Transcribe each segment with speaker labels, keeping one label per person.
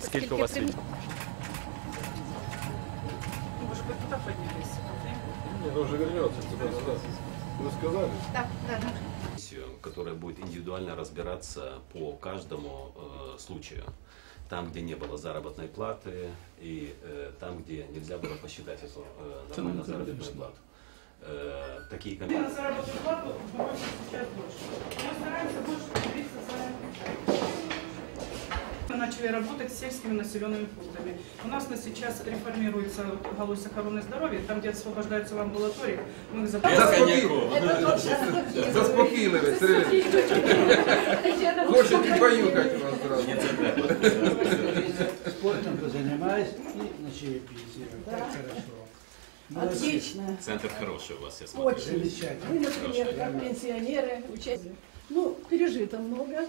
Speaker 1: Скільки у вас
Speaker 2: прим-
Speaker 1: від-
Speaker 3: Может быть, туда поднялись?
Speaker 4: Нет, он же вернется туда-сюда. Вы сказали?
Speaker 2: Так, да, да.
Speaker 5: комиссию, которая будет индивидуально разбираться по каждому э, случаю. Там, где не было заработной платы, и э, там, где нельзя было посчитать эту э, нормально заработную плату. Э, такие комиссии.
Speaker 3: заработную плату больше сейчас больше. Мы стараемся больше поделить социальными Мы начали работать с сельскими населенными пунктами. У нас на сейчас реформируется галузь охраны здоровья, там, где освобождаются в амбулаториях, мы их запускаем.
Speaker 4: Заспокійливі, Сергій. Хочете поюхати вас зразу.
Speaker 6: спортом позанимаюсь и на чаепитие. Так хорошо. Молодцы.
Speaker 7: Отлично.
Speaker 5: Центр хороший у вас, я смотрю.
Speaker 7: Очень.
Speaker 6: Замечательно.
Speaker 7: Мы, например, как пенсионеры, участники. Ну, пережито много,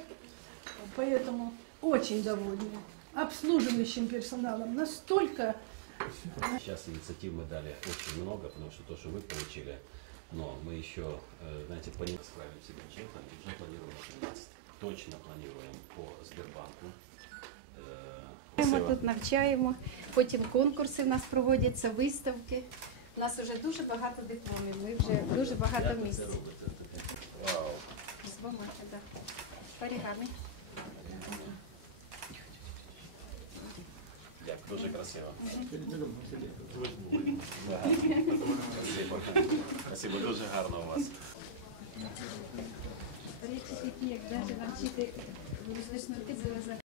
Speaker 7: поэтому очень довольны. Обслуживающим персоналом настолько
Speaker 5: Сейчас инициатив мы дали очень много, потому что то, что вы получили, но мы еще, э, знаете, планируем справиться с бюджетом, и уже планируем на 13. Точно планируем по Сбербанку. Э,
Speaker 2: Ми тут навчаємо, потім конкурси в нас проводяться, виставки. У нас вже дуже багато дипломів, ми вже дуже багато
Speaker 5: Як ви це
Speaker 2: місць.
Speaker 5: робите? Вау.
Speaker 2: З двома, так. Парігами.
Speaker 5: дуже красиво.
Speaker 6: Спасибо.
Speaker 5: Спасибо. Спасибо, дуже гарно у вас.
Speaker 2: Речі такі, як навіть навчити різні шнурки зав'язати.